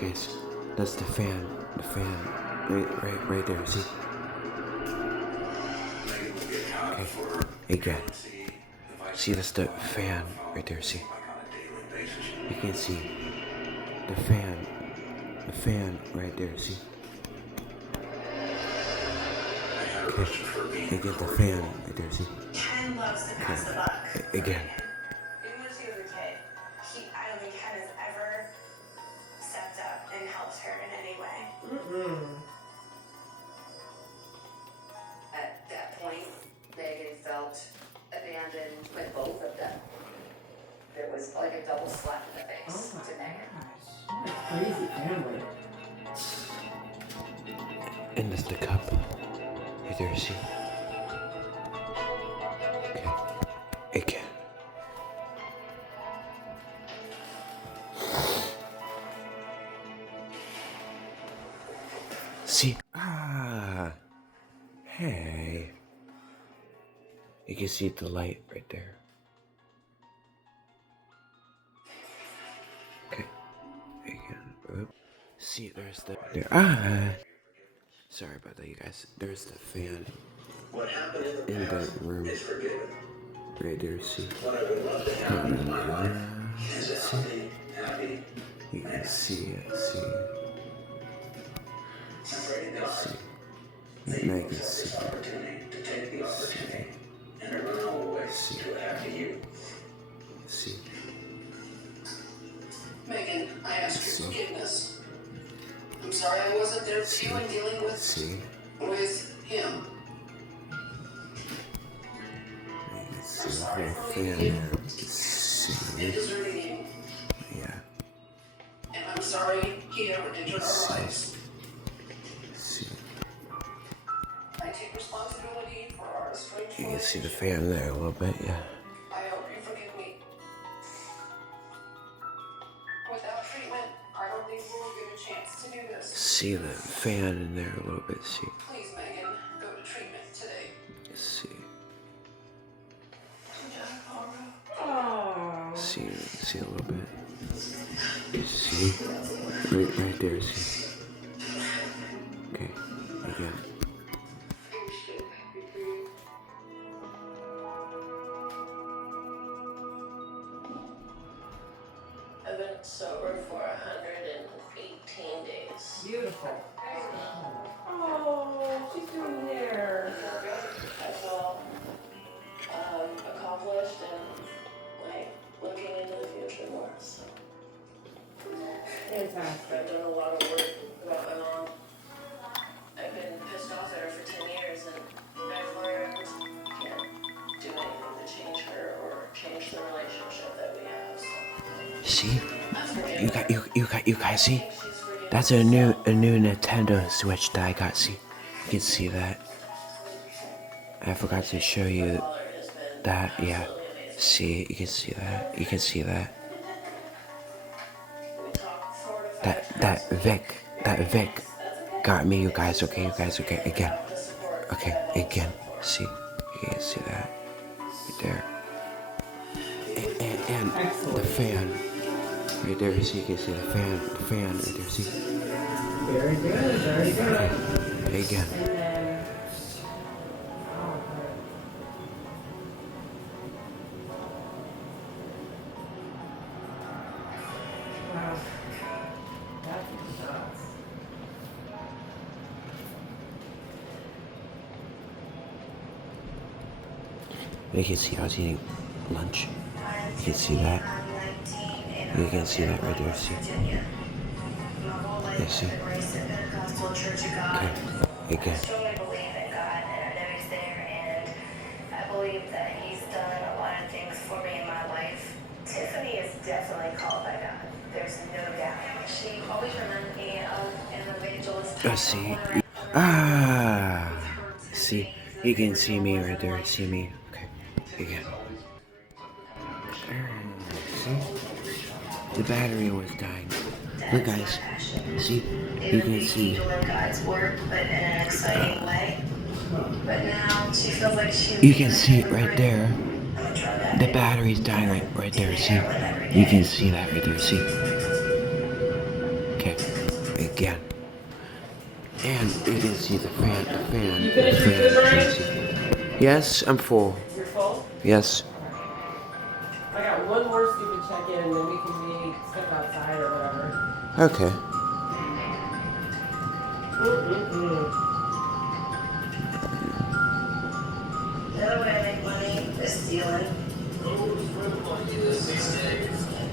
guys, that's the fan. The fan, right there. See? Okay. Again. See, that's the fan right there. See? You can see the fan. The fan right there. See? Okay. Again, the fan right there. See? Ken loves to pass the buck. Again. Even with the other kid, I don't think Ken has ever stepped up and helped her in any way. At that point, Megan felt abandoned by both of them. There was like a double slap in the face to Megan. What a crazy family. And that's the cup. Right there, see? Okay. Again. See? Hey. You can see the light right there. Okay. Again. Oop. See, there's the... There. Sorry about that, you guys. There's the fan in the room. Right there, see? You can see it, see? See? Now you can see it. See? Megan, I ask your forgiveness. I'm sorry I wasn't there for you in dealing with him. I'm sorry for and deserting you. Yeah. And I'm sorry he ever entered our lives. See. I take responsibility for our estranged You can see the relationship. fan there a little bit, yeah. I hope you forgive me. Without treatment, I don't think we'll get a chance to do this. See the fan in there a little bit, see? Please, Megan, go to treatment today. See. Oh. See a little bit. See? Right there, see? Okay, again. I've been sober for 118 days. Beautiful. Oh, she's doing hair. I feel accomplished and like looking into the future more. So Fantastic. I've done a lot of work about my mom. I've been pissed off at her for 10 years and I've learned I can't do anything to change her or change the relationship that we have. So See? I've forgiven her. You guys see? She's forgiven That's a new Nintendo Switch that I got, see? You can see that. I forgot to show you Father has been that, yeah. absolutely amazing. See, you can see that. You can see that. We talked 4 to 5 That Vic got me, you guys, okay, again. Okay, again. See, you can see that. Right there. And the fan. Right there, see, you can see the fan right there, see? Very good, very good. Okay, again. And then, wow. That's nuts. You can see I was eating lunch. You can see that. You can see that right there, see? You see? Okay, again. I strongly believe in God and I know He's there, and I believe that He's done a lot of things for me in my life. Tiffany is definitely called by God. There's no doubt. She always reminded me of an evangelist. See? See? You can see me right there. See me? Okay. Again. See? The battery was dying. Look, guys. See? You can see. Doing God's work, but in an exciting way. But now she feels like she. You can see it right there. The battery's dying right there. See? You can see that right there. See? Okay. again. And you can see the fan. You finished your food, Ryan? Yes, I'm full. You're full? Yes. I got one more stupid check-in, and then we can maybe step outside or whatever. Okay. Another way I make money is stealing.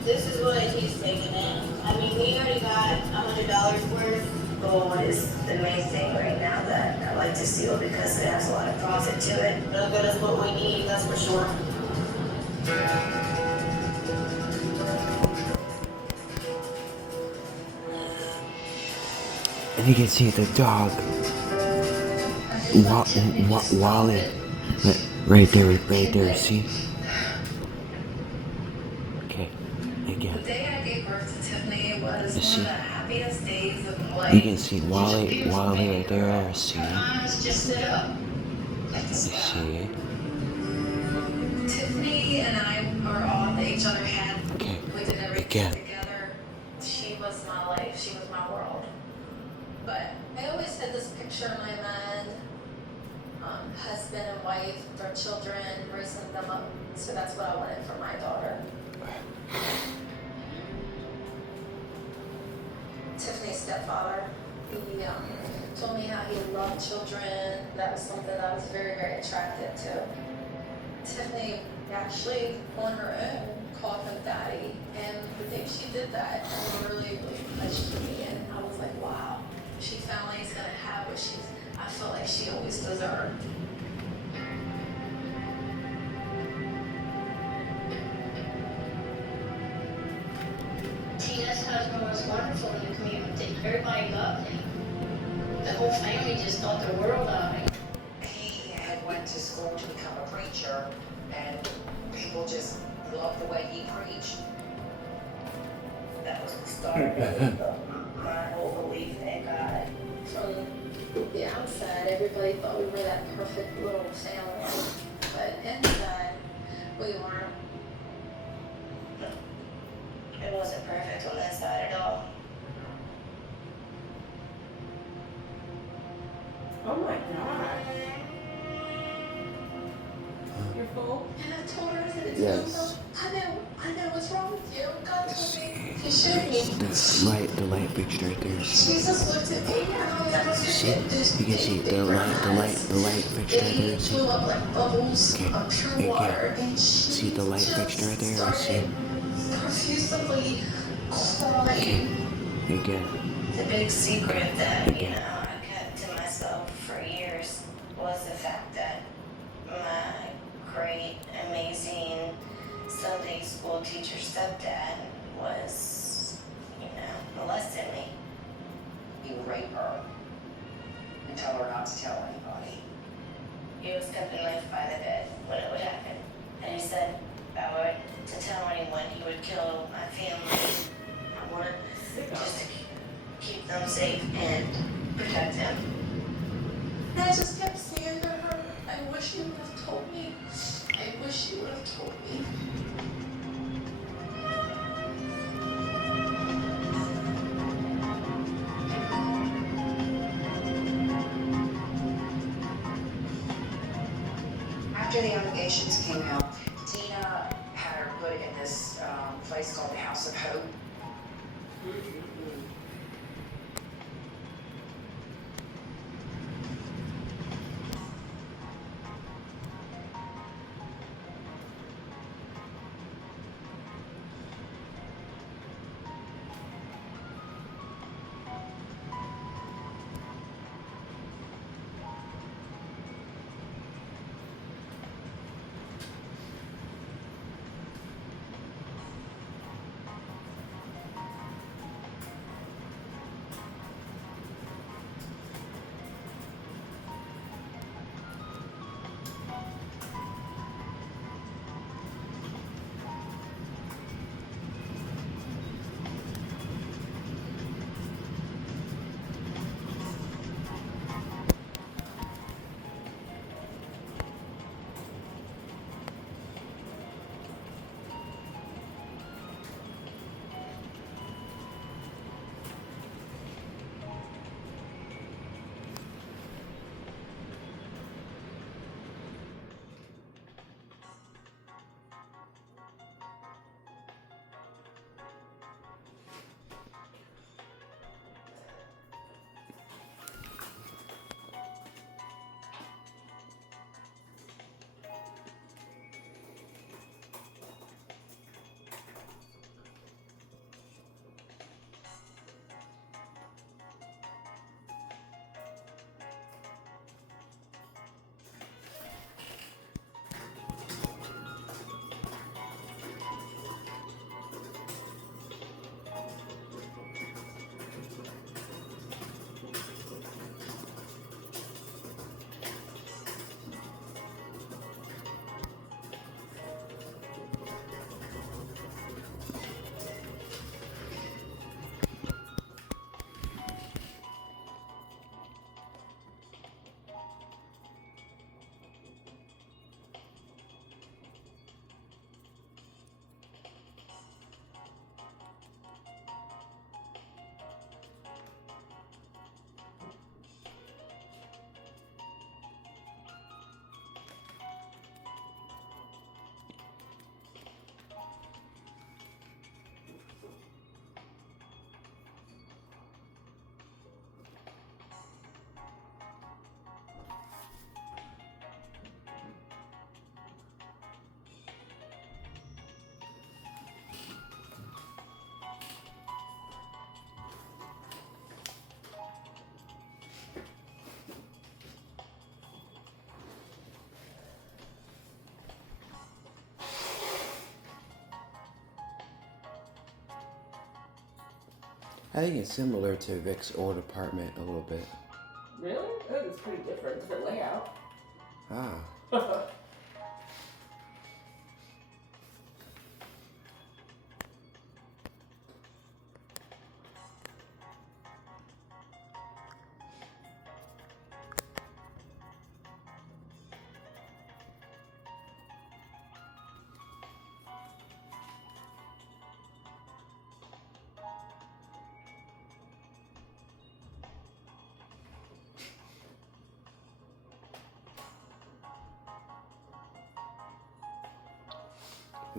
This is what he's taking in. I mean, we already got $100 worth. Gold is the main thing right now that I like to steal because it has a lot of profit to it. Real good is what we need, that's for sure. And you can see the dog. Wally. Right there, see? Okay, again. The day I gave birth to Tiffany was You see? one of the happiest days of my life. You can see Wally right there, see? Eyes just lit up. Like the You sky. see? Tiffany and I are all that each other had. Okay, We did everything again. together. She was my life. She was my world. But I always had this picture in my mind, husband and wife, their children, raising them up. So that's what I wanted for my daughter. Tiffany's stepfather, he told me how he loved children. That was something that I was very, very attracted to. Tiffany actually, on her own, called him daddy. And the day she did that, it really, really touched me. And I was like, wow, she finally is going to have what I felt like she always deserved. Tina's husband was wonderful in the community. Everybody loved him. The whole family just thought the world of him. He had went to school to become a preacher, and people just loved the way he preached. That was the start of my whole belief in God. From the outside, everybody thought we were that perfect little family. But inside, we weren't. It wasn't perfect on that side at all. Oh my god. You're full? And I told her, I said, it's Yes. I know what's wrong with you. God told me. He showed me. The light fixture right there. Jesus looked at me, and I'll never See? forget this. You can see the light fixture right there, see? Flew up like bubbles Okay, of pure again. water, and she See the light fixture right there, see? profusely crying. Okay, again. The big secret that, I kept to myself for years was the fact that my great, amazing Sunday school teacher stepdad was, molesting me. He would rape her and tell her not to tell anybody. He was kept in life by the bed when it would happen. And he said if I were to tell anyone, he would kill my family. I wanted just to keep them safe and protect them. And I just kept saying to her, I wish you would have told me. I wish you would have told me. After the allegations came out, Tina had her put in this place called the House of Hope. I think it's similar to Vic's old apartment a little bit. Really? I think it's pretty different layout. Ah.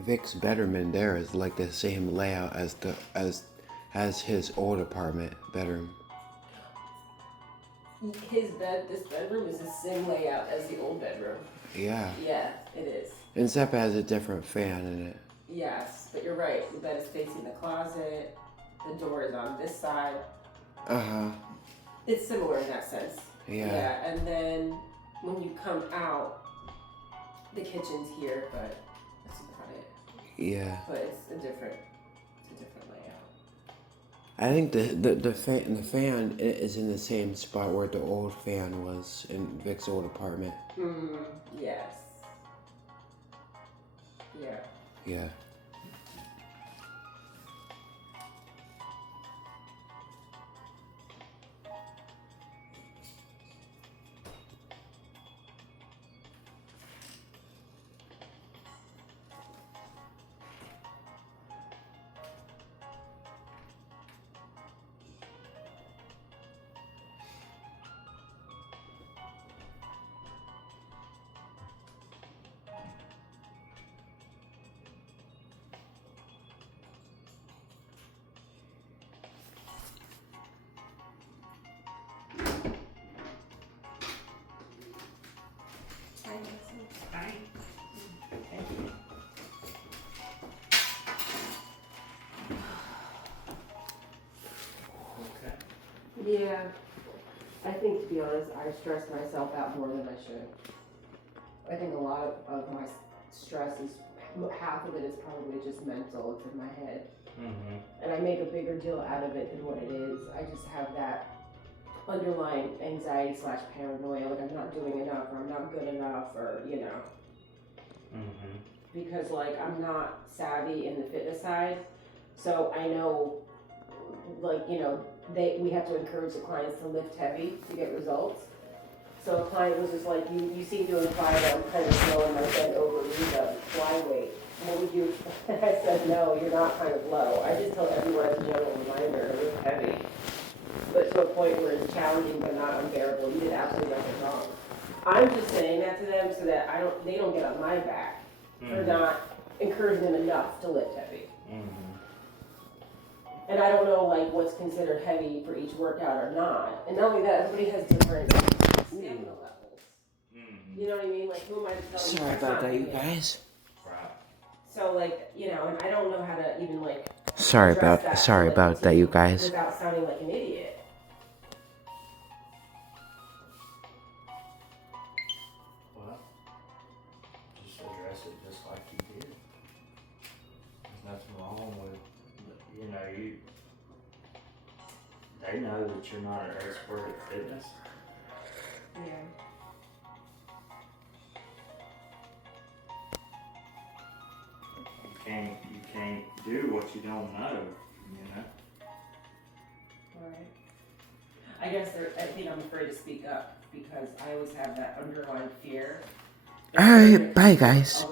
Vic's bedroom there is like the same layout as his old apartment bedroom. This bedroom is the same layout as the old bedroom. Yeah. Yeah, it is. Except it has a different fan in it. Yes, but you're right. The bed is facing the closet. The door is on this side. Uh-huh. It's similar in that sense. Yeah. Yeah, and then when you come out, the kitchen's here, but that's about it. Yeah. But it's a different layout. I think the fan is in the same spot where the old fan was in Vic's old apartment. Yes. Yeah. Yeah. Yeah. I think, to be honest, I stress myself out more than I should. I think a lot of my stress is, half of it is probably just mental. It's in my head. And I make a bigger deal out of it than what it is. I just have that underlying anxiety / paranoia, like I'm not doing enough, or I'm not good enough, or, you know. Because, like, I'm not savvy in the fitness side, so I know, like, you know, we have to encourage the clients to lift heavy to get results. So a client was just like, you seem to imply that I'm kind of slow and I bend over the fly weight. What would you, I said, no, you're not kind of low. I just tell everyone as a general reminder to lift heavy. But to a point where it's challenging but not unbearable. You did absolutely nothing wrong. I'm just saying that to them so that they don't get on my back for not encouraging them enough to lift heavy. And I don't know, like, what's considered heavy for each workout or not. And not only that, everybody has different stamina levels. You know what I mean? Like, who am I to tell you? Sorry about that, you guys. So, like, you know, and I don't know how to even, like, Sorry address about that, you guys. without sounding like an idiot. Well, just address it just like you did. There's nothing wrong with, you know, they know that you're not an expert at fitness. Yeah. You can't do what you don't know, you know? Alright. I guess I think I'm afraid to speak up because I always have that underlying fear. Alright, bye guys. I'll